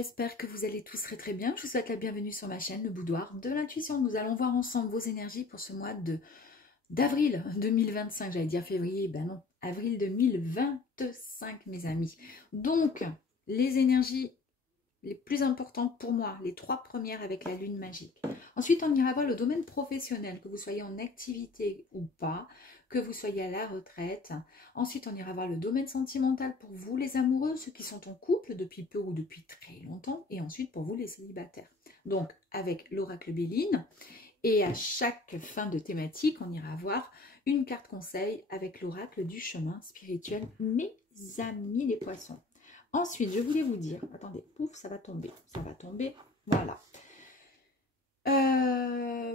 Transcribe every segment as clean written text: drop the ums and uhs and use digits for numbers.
j'espère que vous allez tous très très bien. Je vous souhaite la bienvenue sur ma chaîne, le Boudoir de l'Intuition. Nous allons voir ensemble vos énergies pour ce mois d'avril 2025. J'allais dire février, ben non, avril 2025 mes amis. Donc, les énergies les plus importantes pour moi, les 3 premières avec la lune magique. Ensuite, on ira voir le domaine professionnel, que vous soyez en activité ou pas, que vous soyez à la retraite. Ensuite, on ira voir le domaine sentimental pour vous les amoureux, ceux qui sont en couple depuis peu ou depuis très longtemps. Et ensuite, pour vous les célibataires. Donc, avec l'oracle Béline. Et à chaque fin de thématique, on ira voir une carte conseil avec l'oracle du chemin spirituel, mes amis les poissons. Ensuite, je voulais vous dire, attendez, pouf, ça va tomber, voilà.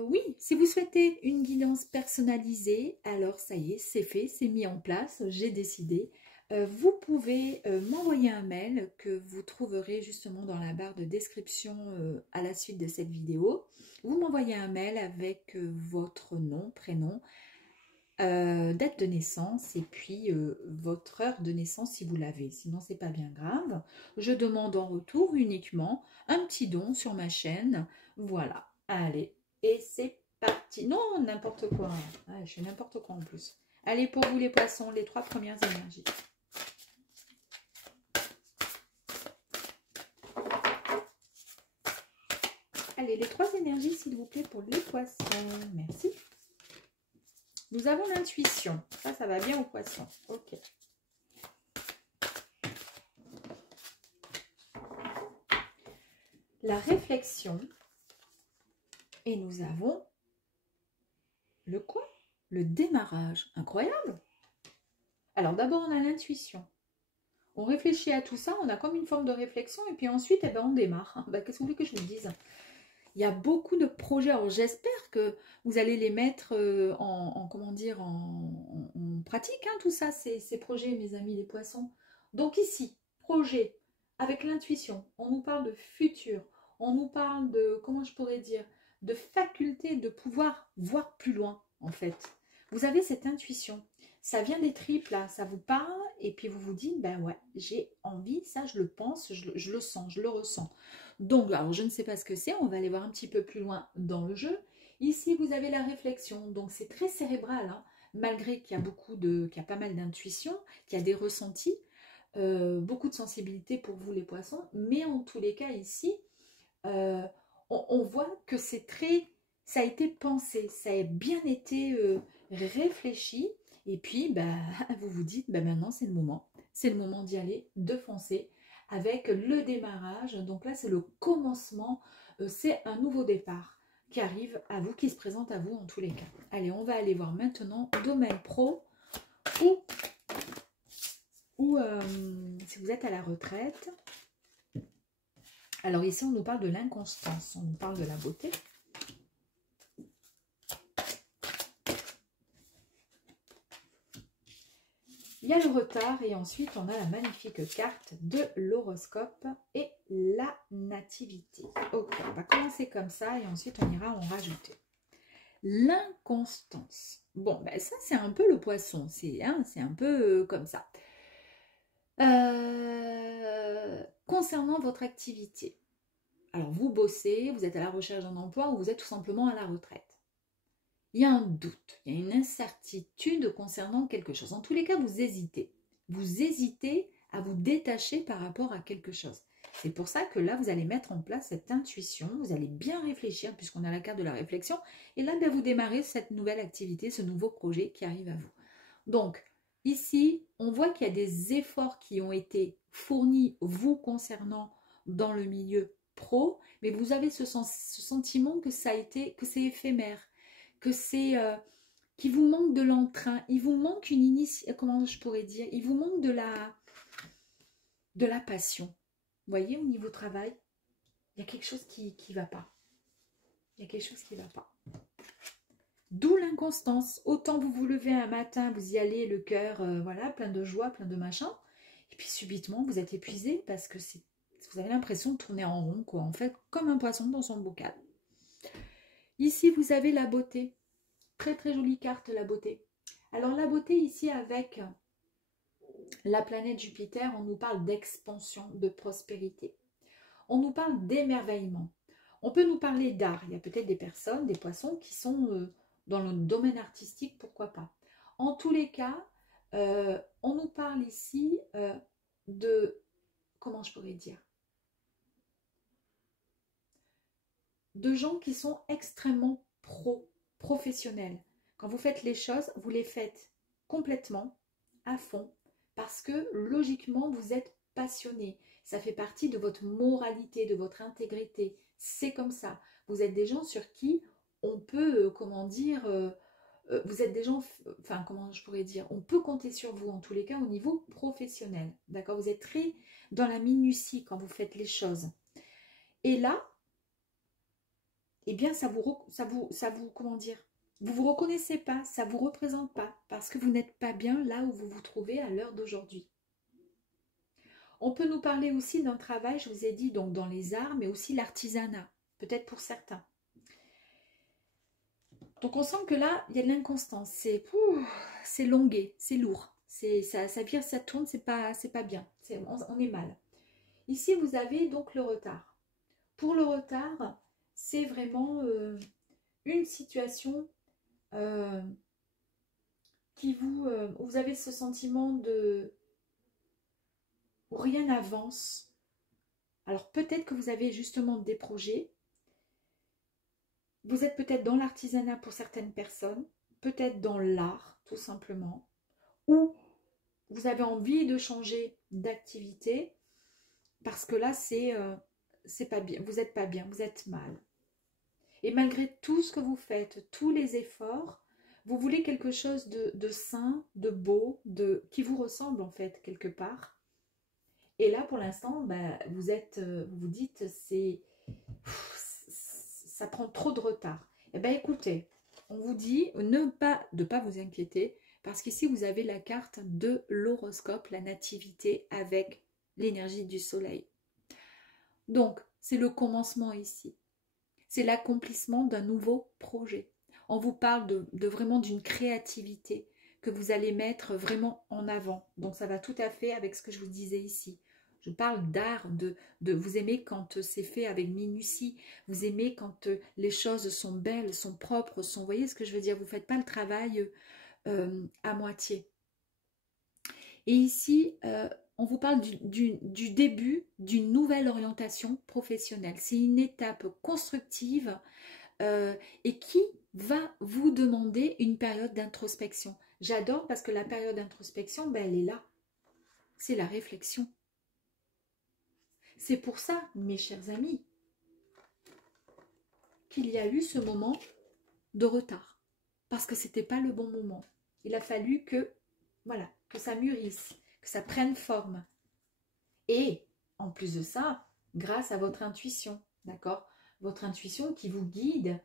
Oui, si vous souhaitez une guidance personnalisée, alors ça y est, c'est fait, c'est mis en place, j'ai décidé. Vous pouvez m'envoyer un mail que vous trouverez justement dans la barre de description à la suite de cette vidéo. Vous m'envoyez un mail avec votre nom, prénom, date de naissance et puis votre heure de naissance si vous l'avez, sinon c'est pas bien grave. Je demande en retour uniquement un petit don sur ma chaîne, voilà, allez, et c'est parti. Non, n'importe quoi, je fais n'importe quoi en plus. Allez, pour vous les poissons, les 3 premières énergies. Allez, les 3 énergies s'il vous plaît pour les poissons, merci. Nous avons l'intuition. Ça va bien aux poissons. Ok. La réflexion. Et nous avons le quoi? Le démarrage. Incroyable. Alors d'abord, on a l'intuition. On réfléchit à tout ça. On a comme une forme de réflexion. Et puis ensuite, eh ben, on démarre. Ben, qu'est-ce que vous voulez que je vous dise? Il y a beaucoup de projets. Alors j'espère que vous allez les mettre en pratique, hein, tout ça, ces projets, mes amis les poissons. Donc ici, projet avec l'intuition. On nous parle de futur. On nous parle de, comment je pourrais dire, de faculté de pouvoir voir plus loin, en fait. Vous avez cette intuition. Ça vient des tripes, là, ça vous parle, et puis vous vous dites, ben ouais, j'ai envie, ça je le pense, je le sens, je le ressens. Donc, alors je ne sais pas ce que c'est, on va aller voir un petit peu plus loin dans le jeu. Ici, vous avez la réflexion, donc c'est très cérébral, hein, malgré qu'il y a pas mal d'intuition, qu'il y a des ressentis, beaucoup de sensibilité pour vous les poissons, mais en tous les cas ici, on voit que ça a été pensé, ça a bien été réfléchi, et puis bah, vous vous dites, bah, maintenant c'est le moment d'y aller, de foncer, avec le démarrage. Donc là, c'est le commencement, c'est un nouveau départ qui arrive à vous, qui se présente à vous en tous les cas. Allez, on va aller voir maintenant domaine pro ou si vous êtes à la retraite. Alors ici, on nous parle de l'inconstance, on nous parle de la beauté. Il y a le retard et ensuite on a la magnifique carte de l'horoscope et la nativité. Ok, on va commencer comme ça et ensuite on ira en rajouter. L'inconstance. Bon, ben ça c'est un peu le poisson, c'est un peu comme ça. Concernant votre activité. Alors vous bossez, vous êtes à la recherche d'un emploi ou vous êtes tout simplement à la retraite. Il y a un doute, il y a une incertitude concernant quelque chose. En tous les cas, vous hésitez. Vous hésitez à vous détacher par rapport à quelque chose. C'est pour ça que là, vous allez mettre en place cette intuition. Vous allez bien réfléchir puisqu'on a la carte de la réflexion. Et là, ben, vous démarrez cette nouvelle activité, ce nouveau projet qui arrive à vous. Donc, ici, on voit qu'il y a des efforts qui ont été fournis, vous concernant, dans le milieu pro. Mais vous avez ce sentiment que c'est éphémère. Que c'est qu'il vous manque de l'entrain, il vous manque une initiation, comment je pourrais dire, il vous manque de la passion. Vous voyez, au niveau travail, il y a quelque chose qui va pas. Il y a quelque chose qui va pas. D'où l'inconstance. Autant vous levez un matin, vous y allez, le cœur, voilà, plein de joie, plein de machin. Et puis subitement, vous êtes épuisé parce que vous avez l'impression de tourner en rond, quoi. En fait, comme un poisson dans son bocal. Ici, vous avez la beauté. Très très jolie carte, la beauté. Alors la beauté ici avec la planète Jupiter, on nous parle d'expansion, de prospérité. on nous parle d'émerveillement. On peut nous parler d'art. Il y a peut-être des personnes, des poissons qui sont dans le domaine artistique, pourquoi pas. En tous les cas, on nous parle ici de, comment je pourrais dire, de gens qui sont extrêmement professionnels. Quand vous faites les choses, vous les faites complètement, à fond, parce que logiquement, vous êtes passionné. Ça fait partie de votre moralité, de votre intégrité. C'est comme ça. Vous êtes des gens sur qui on peut, comment dire, vous êtes des gens, enfin, comment je pourrais dire, on peut compter sur vous, en tous les cas, au niveau professionnel. D'accord? Vous êtes très dans la minutie quand vous faites les choses. Et là, eh bien, comment dire, vous ne vous reconnaissez pas, ça ne vous représente pas, parce que vous n'êtes pas bien là où vous vous trouvez à l'heure d'aujourd'hui. On peut nous parler aussi d'un travail, je vous ai dit, donc dans les arts, mais aussi l'artisanat, peut-être pour certains. Donc on sent que là, il y a de l'inconstance, c'est longué, c'est lourd, ça vire, ça tourne, c'est pas bien, on est mal. Ici, vous avez donc le retard. Pour le retard, c'est vraiment une situation où vous avez ce sentiment où rien n'avance. Alors peut-être que vous avez justement des projets. Vous êtes peut-être dans l'artisanat pour certaines personnes, peut-être dans l'art tout simplement, ou vous avez envie de changer d'activité parce que là c'est pas bien, vous n'êtes pas bien, vous êtes mal. Et malgré tout ce que vous faites, tous les efforts, vous voulez quelque chose de sain, de beau, qui vous ressemble en fait quelque part. Et là pour l'instant, bah, vous vous dites ça prend trop de retard. Eh bien écoutez, on vous dit de ne pas vous inquiéter parce qu'ici vous avez la carte de l'horoscope, la nativité avec l'énergie du soleil. Donc c'est le commencement ici. C'est l'accomplissement d'un nouveau projet. On vous parle de vraiment d'une créativité que vous allez mettre vraiment en avant. Donc ça va tout à fait avec ce que je vous disais ici. Je parle d'art, vous aimez quand c'est fait avec minutie, vous aimez quand les choses sont belles, sont propres, vous voyez ce que je veux dire, vous ne faites pas le travail à moitié. Et ici, on vous parle du début d'une nouvelle orientation professionnelle. C'est une étape constructive et qui va vous demander une période d'introspection. J'adore parce que la période d'introspection, ben, elle est là. C'est la réflexion. C'est pour ça, mes chers amis, qu'il y a eu ce moment de retard. Parce que ce n'était pas le bon moment. Il a fallu que, voilà, que ça mûrisse, que ça prenne forme. Et, en plus de ça, grâce à votre intuition, d'accord? Votre intuition qui vous guide,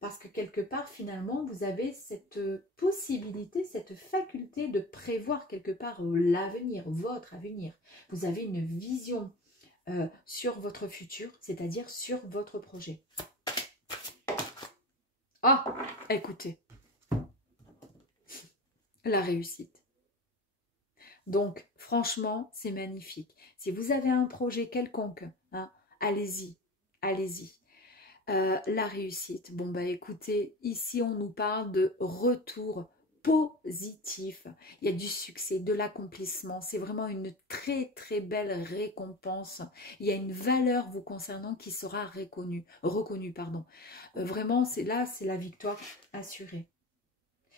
parce que quelque part, finalement, vous avez cette possibilité, cette faculté de prévoir quelque part l'avenir, votre avenir. Vous avez une vision sur votre futur, c'est-à-dire sur votre projet. Ah, écoutez, la réussite. Donc, franchement, c'est magnifique. Si vous avez un projet quelconque, hein, allez-y, allez-y. La réussite. Bon, bah écoutez, ici, on nous parle de retour positif. Il y a du succès, de l'accomplissement. C'est vraiment une très, très belle récompense. Il y a une valeur vous concernant qui sera reconnue. Vraiment, c'est la victoire assurée.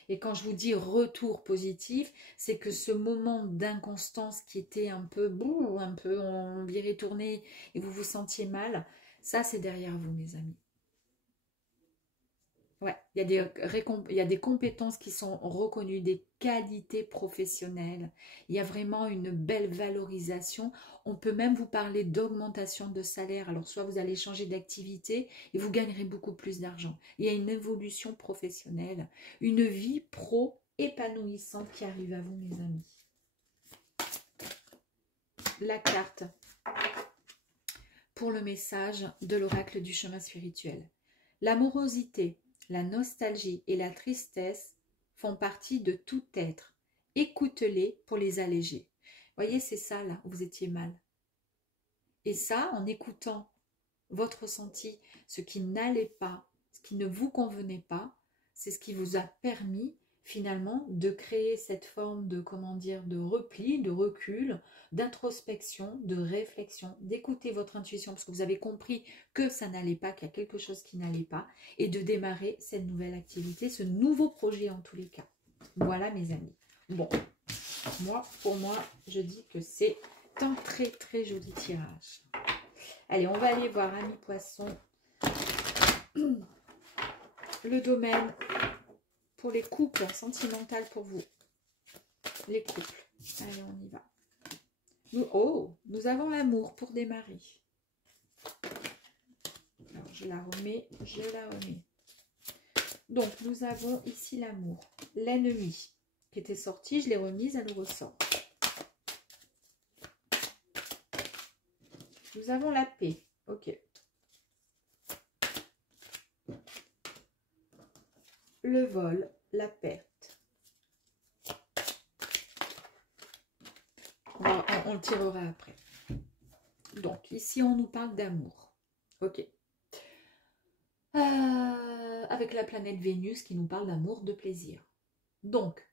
Et quand je vous dis retour positif, c'est que ce moment d'inconstance qui était un peu, on virait tourner et vous vous sentiez mal, ça c'est derrière vous, mes amis. Ouais, il y a des compétences qui sont reconnues, des qualités professionnelles. Il y a vraiment une belle valorisation. On peut même vous parler d'augmentation de salaire. Alors, soit vous allez changer d'activité et vous gagnerez beaucoup plus d'argent. Il y a une évolution professionnelle, une vie pro épanouissante qui arrive à vous, mes amis. La carte pour le message de l'oracle du chemin spirituel. L'amorosité, la nostalgie et la tristesse font partie de tout être. Écoute-les pour les alléger. Voyez, c'est ça là où vous étiez mal. Et ça, en écoutant votre ressenti, ce qui n'allait pas, ce qui ne vous convenait pas, c'est ce qui vous a permis finalement de créer cette forme de, comment dire, de repli, de recul, d'introspection, de réflexion, d'écouter votre intuition parce que vous avez compris que ça n'allait pas, qu'il y a quelque chose qui n'allait pas, et de démarrer cette nouvelle activité, ce nouveau projet en tous les cas. Voilà mes amis. Bon, pour moi, je dis que c'est un très très joli tirage. Allez, on va aller voir, amis poissons, le domaine pour les couples sentimentaux pour vous. Les couples. Allez, on y va. Nous avons l'amour pour démarrer. Alors, je la remets. Donc, nous avons ici l'amour. L'ennemi qui était sorti, je l'ai remise, elle ressort. Nous avons la paix. Ok. Le vol, la perte. On le tirera après. Donc, ici, on nous parle d'amour. Ok. Avec la planète Vénus qui nous parle d'amour, de plaisir. Donc,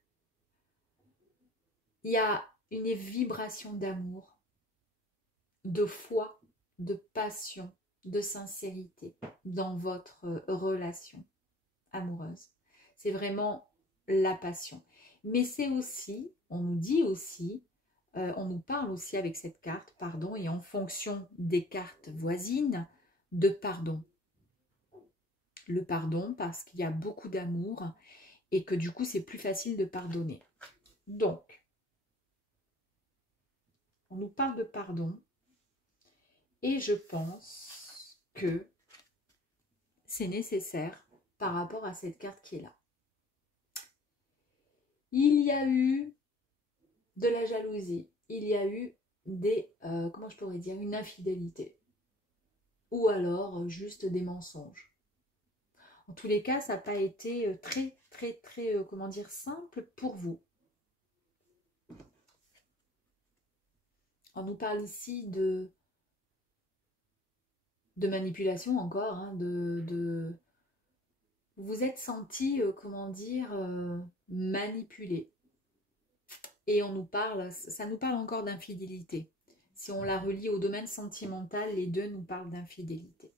il y a une vibration d'amour, de foi, de passion, de sincérité dans votre relation amoureuse. C'est vraiment la passion. Mais c'est aussi, on nous dit aussi, on nous parle aussi avec cette carte, pardon, et en fonction des cartes voisines, de pardon. Le pardon parce qu'il y a beaucoup d'amour et que du coup c'est plus facile de pardonner. Donc, on nous parle de pardon et je pense que c'est nécessaire par rapport à cette carte qui est là. Il y a eu de la jalousie, il y a eu des, comment je pourrais dire, une infidélité ou alors juste des mensonges. En tous les cas, ça n'a pas été très, comment dire, simple pour vous. On nous parle ici de manipulation encore, hein, vous vous êtes senti, comment dire, manipulé. Et on nous parle, ça nous parle encore d'infidélité. Si on la relie au domaine sentimental, les deux nous parlent d'infidélité.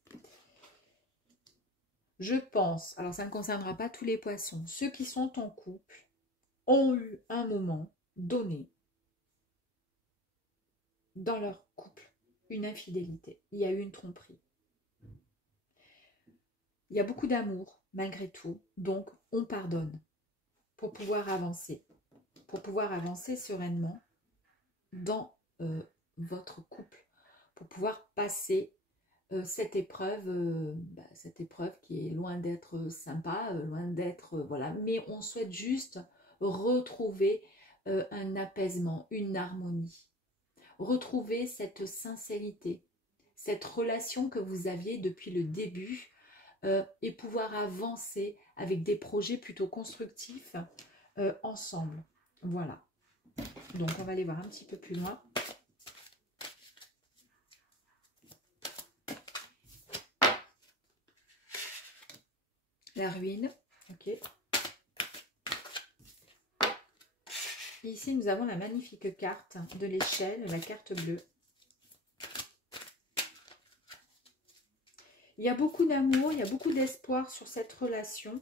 Je pense, alors ça ne concernera pas tous les poissons, ceux qui sont en couple ont eu un moment donné dans leur couple une infidélité. Il y a eu une tromperie. Il y a beaucoup d'amour malgré tout, donc on pardonne pour pouvoir avancer sereinement dans votre couple, pour pouvoir passer cette épreuve qui est loin d'être sympa, loin d'être, voilà, mais on souhaite juste retrouver un apaisement, une harmonie, retrouver cette sincérité, cette relation que vous aviez depuis le début et pouvoir avancer avec des projets plutôt constructifs ensemble. Voilà. Donc, on va aller voir un petit peu plus loin. La ruine. Ok. Ici, nous avons la magnifique carte de l'échelle, la carte bleue. Il y a beaucoup d'amour, il y a beaucoup d'espoir sur cette relation.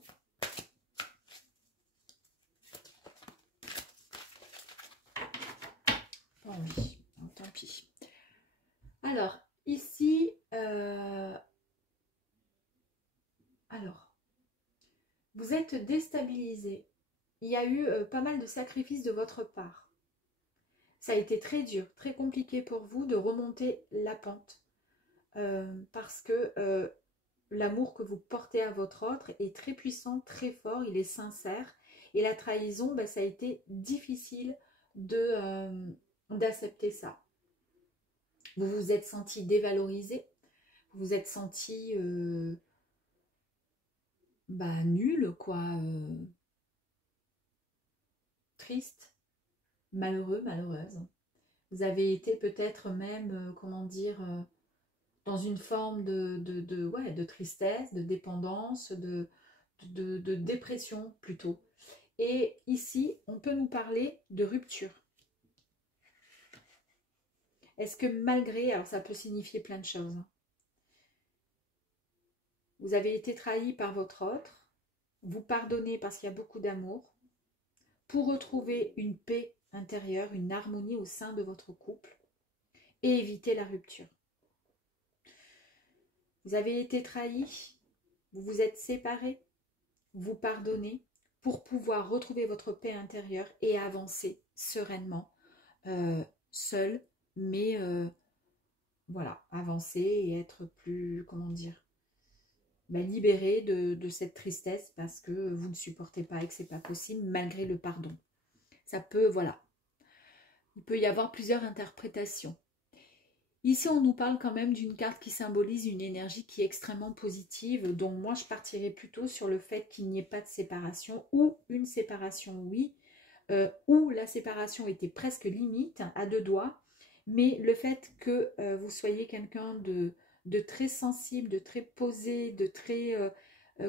Oh oui, oh, tant pis. Alors, ici, vous êtes déstabilisé. Il y a eu pas mal de sacrifices de votre part. Ça a été très dur, très compliqué pour vous de remonter la pente. Parce que l'amour que vous portez à votre autre est très puissant, très fort, il est sincère. Et la trahison, ben, ça a été difficile d'accepter ça. Vous vous êtes senti dévalorisé, vous vous êtes senti nul, quoi. Triste, malheureux, malheureuse. Vous avez été peut-être même, comment dire, dans une forme ouais, de tristesse, de dépendance, de dépression plutôt. Et ici, on peut nous parler de rupture. Est-ce que malgré, alors ça peut signifier plein de choses, hein. Vous avez été trahi par votre autre, vous pardonnez parce qu'il y a beaucoup d'amour, pour retrouver une paix intérieure, une harmonie au sein de votre couple et éviter la rupture. Vous avez été trahi, vous vous êtes séparés, vous pardonnez pour pouvoir retrouver votre paix intérieure et avancer sereinement, seul, mais voilà, avancer et être plus, comment dire, libéré de cette tristesse parce que vous ne supportez pas et que c'est pas possible malgré le pardon. Ça peut, voilà, il peut y avoir plusieurs interprétations. Ici, on nous parle quand même d'une carte qui symbolise une énergie qui est extrêmement positive. Donc moi, je partirais plutôt sur le fait qu'il n'y ait pas de séparation ou une séparation, oui, où la séparation était presque limite, à deux doigts. Mais le fait que vous soyez quelqu'un de très sensible, de très posé, de très,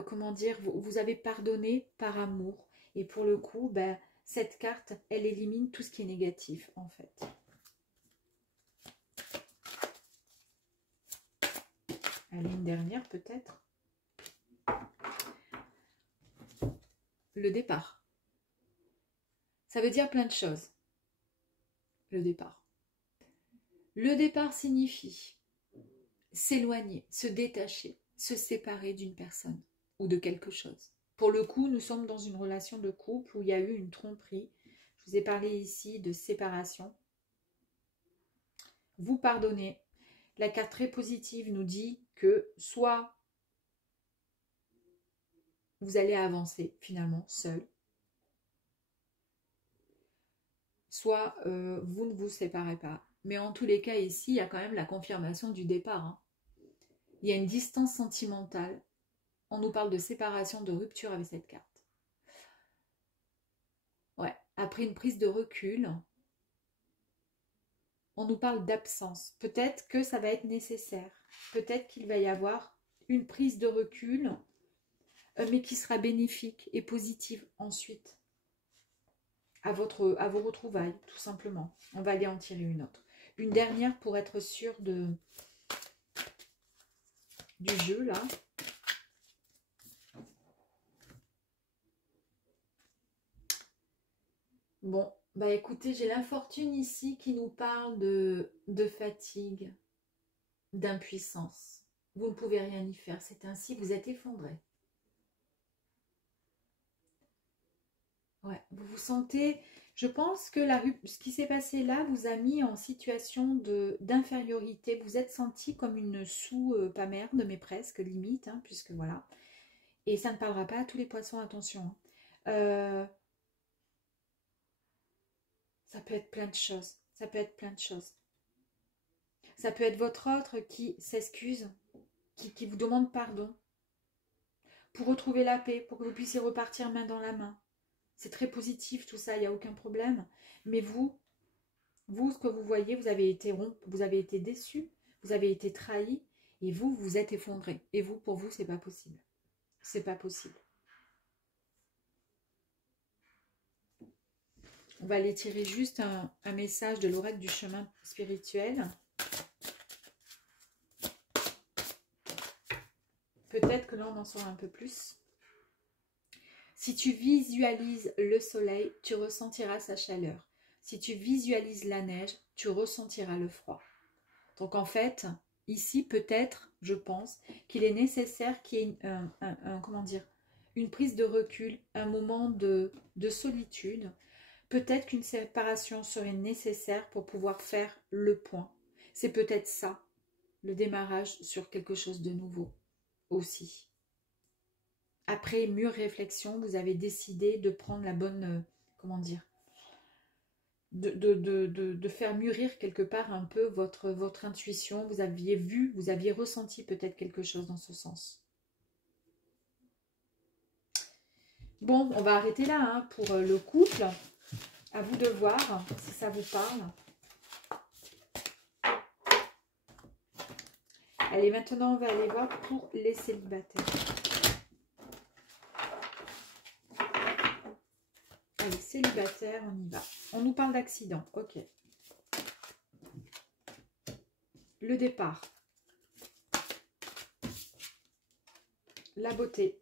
comment dire, vous avez pardonné par amour. Et pour le coup, ben, cette carte, elle élimine tout ce qui est négatif, en fait. Allez, une dernière peut-être. Le départ. Ça veut dire plein de choses. Le départ. Le départ signifie s'éloigner, se détacher, se séparer d'une personne ou de quelque chose. Pour le coup, nous sommes dans une relation de couple où il y a eu une tromperie. Je vous ai parlé ici de séparation. Vous pardonnez. La carte très positive nous dit que soit vous allez avancer finalement seul, soit vous ne vous séparez pas. Mais en tous les cas ici, il y a quand même la confirmation du départ, hein. Il y a une distance sentimentale. On nous parle de séparation, de rupture avec cette carte. Ouais, après une prise de recul, on nous parle d'absence. Peut-être que ça va être nécessaire. Peut-être qu'il va y avoir une prise de recul, mais qui sera bénéfique et positive ensuite à vos retrouvailles, tout simplement. On va aller en tirer une autre. Une dernière pour être sûr du jeu, là. Bon, bah écoutez, j'ai l'infortune ici qui nous parle de fatigue, d'impuissance. Vous ne pouvez rien y faire, c'est ainsi, vous êtes effondré. Ouais, vous vous sentez... Je pense que ce qui s'est passé là vous a mis en situation d'infériorité. Vous êtes senti comme une pas merde, mais presque, limite, hein, puisque voilà. Et ça ne parlera pas à tous les poissons, attention. Ça peut être plein de choses. Ça peut être plein de choses. Ça peut être votre autre qui s'excuse, qui vous demande pardon pour retrouver la paix, pour que vous puissiez repartir main dans la main. C'est très positif tout ça, il n'y a aucun problème. Mais vous, ce que vous voyez, vous avez été vous avez été déçu, vous avez été trahi, et vous, vous êtes effondré. Et vous, pour vous, c'est pas possible. C'est pas possible. On va aller tirer juste un message de l'oracle du chemin spirituel. Peut-être que là, on en saura un peu plus. Si tu visualises le soleil, tu ressentiras sa chaleur. Si tu visualises la neige, tu ressentiras le froid. Donc en fait, ici, peut-être, je pense, qu'il est nécessaire qu'il y ait comment dire, une prise de recul, un moment de solitude. Peut-être qu'une séparation serait nécessaire pour pouvoir faire le point. C'est peut-être ça, le démarrage sur quelque chose de nouveau aussi. Après mûre réflexion, vous avez décidé de prendre la bonne, comment dire, de faire mûrir quelque part un peu votre intuition. Vous aviez vu, vous aviez ressenti peut-être quelque chose dans ce sens. Bon, on va arrêter là hein, pour le couple. À vous de voir si ça vous parle. Allez, maintenant, on va aller voir pour les célibataires. Allez, célibataire, on y va. On nous parle d'accident, ok. Le départ. La beauté.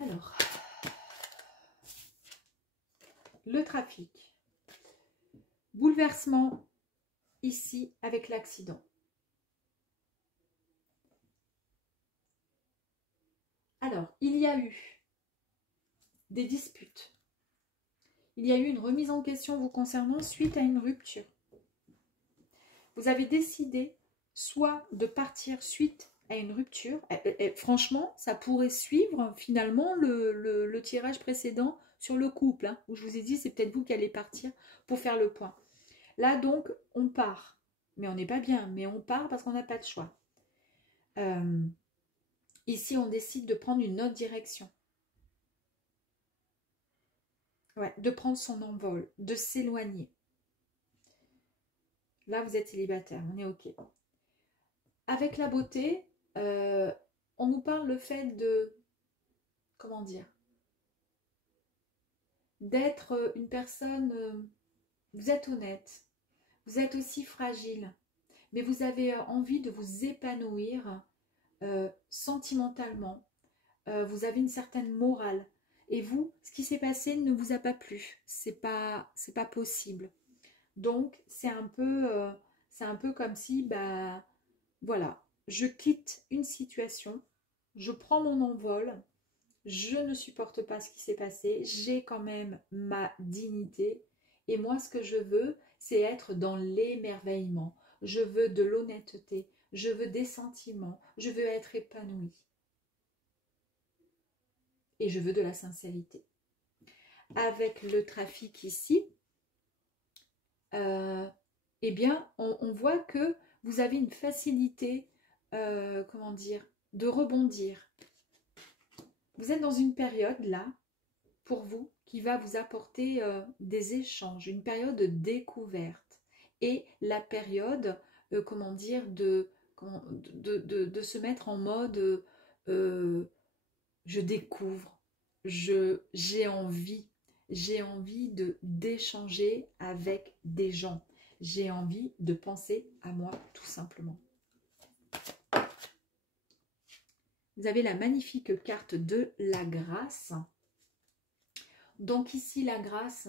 Alors, le trafic. Bouleversement ici avec l'accident. Alors, il y a eu des disputes. Il y a eu une remise en question vous concernant suite à une rupture. Vous avez décidé soit de partir suite à une rupture. Et franchement, ça pourrait suivre finalement le tirage précédent sur le couple, hein, où je vous ai dit, c'est peut-être vous qui allez partir pour faire le point. Là, donc, on part. Mais on n'est pas bien, mais on part parce qu'on n'a pas de choix. Ici, on décide de prendre une autre direction. Ouais, de prendre son envol, de s'éloigner. Là, vous êtes célibataire, on est OK. Avec la beauté, on nous parle le fait de, comment dire, d'être une personne, vous êtes honnête, vous êtes aussi fragile, mais vous avez envie de vous épanouir sentimentalement. Vous avez une certaine morale. Et vous, ce qui s'est passé ne vous a pas plu. C'est pas possible. Donc, c'est un peu comme si, bah, voilà, je quitte une situation, je prends mon envol, je ne supporte pas ce qui s'est passé, j'ai quand même ma dignité. Et moi, ce que je veux, c'est être dans l'émerveillement. Je veux de l'honnêteté, je veux des sentiments, je veux être épanouie. Et je veux de la sincérité. Avec le trafic ici, eh bien, on voit que vous avez une facilité, comment dire, de rebondir. Vous êtes dans une période, là, pour vous, qui va vous apporter des échanges, une période de découverte. Et la période, comment dire, de se mettre en mode je découvre, j'ai envie d'échanger avec des gens. J'ai envie de penser à moi, tout simplement. Vous avez la magnifique carte de la grâce. Donc ici, la grâce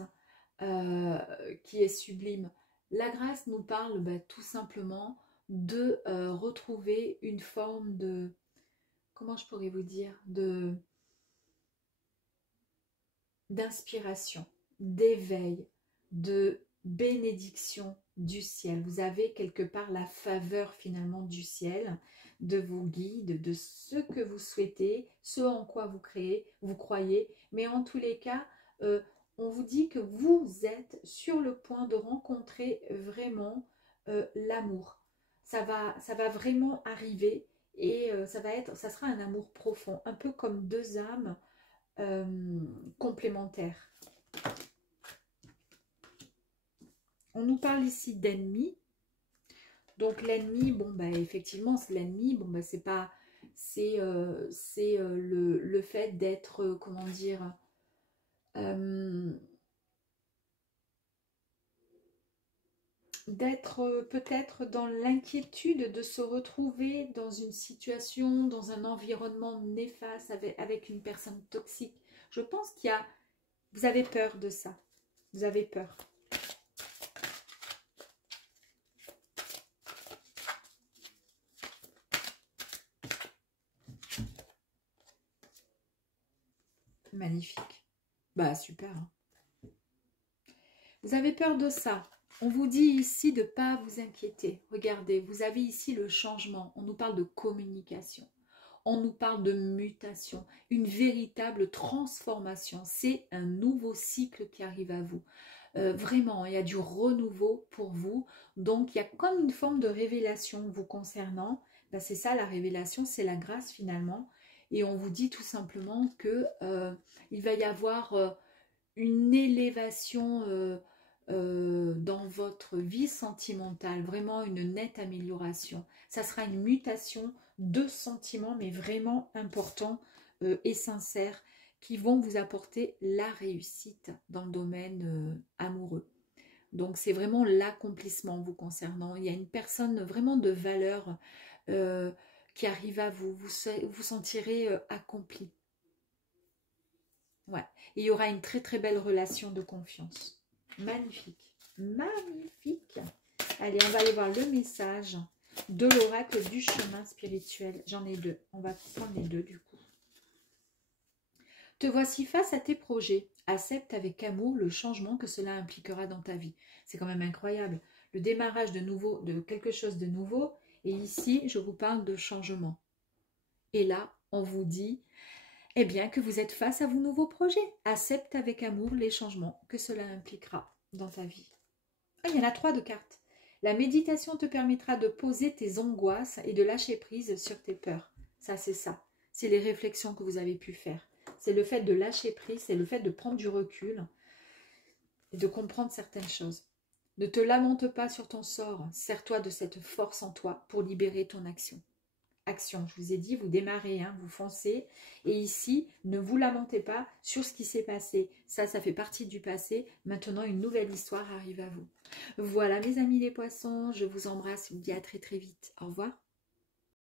qui est sublime. La grâce nous parle tout simplement de retrouver une forme de, comment je pourrais vous dire, d'inspiration, d'éveil, de bénédiction du ciel. Vous avez quelque part la faveur finalement du ciel, de vos guides, de ce que vous souhaitez, ce en quoi vous croyez. Mais en tous les cas, on vous dit que vous êtes sur le point de rencontrer vraiment l'amour. Ça va vraiment arriver et ça sera un amour profond, un peu comme deux âmes complémentaires. On nous parle ici d'ennemis. Donc l'ennemi, bon bah effectivement, l'ennemi, bon bah c'est pas, c'est le fait d'être, comment dire, d'être peut-être dans l'inquiétude de se retrouver dans une situation, dans un environnement néfaste avec une personne toxique. Je pense qu'il y a, vous avez peur de ça, vous avez peur. Magnifique. Bah super. Hein. Vous avez peur de ça. On vous dit ici de ne pas vous inquiéter. Regardez, vous avez ici le changement. On nous parle de communication. On nous parle de mutation. Une véritable transformation. C'est un nouveau cycle qui arrive à vous. Vraiment, il y a du renouveau pour vous. Donc, il y a comme une forme de révélation vous concernant. Ben, c'est ça la révélation, c'est la grâce finalement. Et on vous dit tout simplement que il va y avoir une élévation dans votre vie sentimentale, vraiment une nette amélioration. Ça sera une mutation de sentiments, mais vraiment importants et sincères, qui vont vous apporter la réussite dans le domaine amoureux. Donc c'est vraiment l'accomplissement vous concernant. Il y a une personne vraiment de valeur euh, qui arrive à vous. Vous sentirez accompli. Ouais. Et il y aura une très très belle relation de confiance. Magnifique. Magnifique. Allez, on va aller voir le message de l'oracle du chemin spirituel. J'en ai deux. On va prendre les deux du coup. Te voici face à tes projets. Accepte avec amour le changement que cela impliquera dans ta vie. C'est quand même incroyable. Le démarrage de nouveau, de quelque chose de nouveau. Et ici, je vous parle de changement. Et là, on vous dit, eh bien, que vous êtes face à vos nouveaux projets. Accepte avec amour les changements que cela impliquera dans ta vie. Ah, il y en a 3 de cartes. La méditation te permettra de poser tes angoisses et de lâcher prise sur tes peurs. Ça, c'est ça. C'est les réflexions que vous avez pu faire. C'est le fait de lâcher prise, c'est le fait de prendre du recul et de comprendre certaines choses. Ne te lamente pas sur ton sort. Sers-toi de cette force en toi pour libérer ton action. Action, je vous ai dit, vous démarrez, hein, vous foncez. Et ici, ne vous lamentez pas sur ce qui s'est passé. Ça fait partie du passé. Maintenant, une nouvelle histoire arrive à vous. Voilà, mes amis les poissons, je vous embrasse. Je vous dis à très très vite. Au revoir.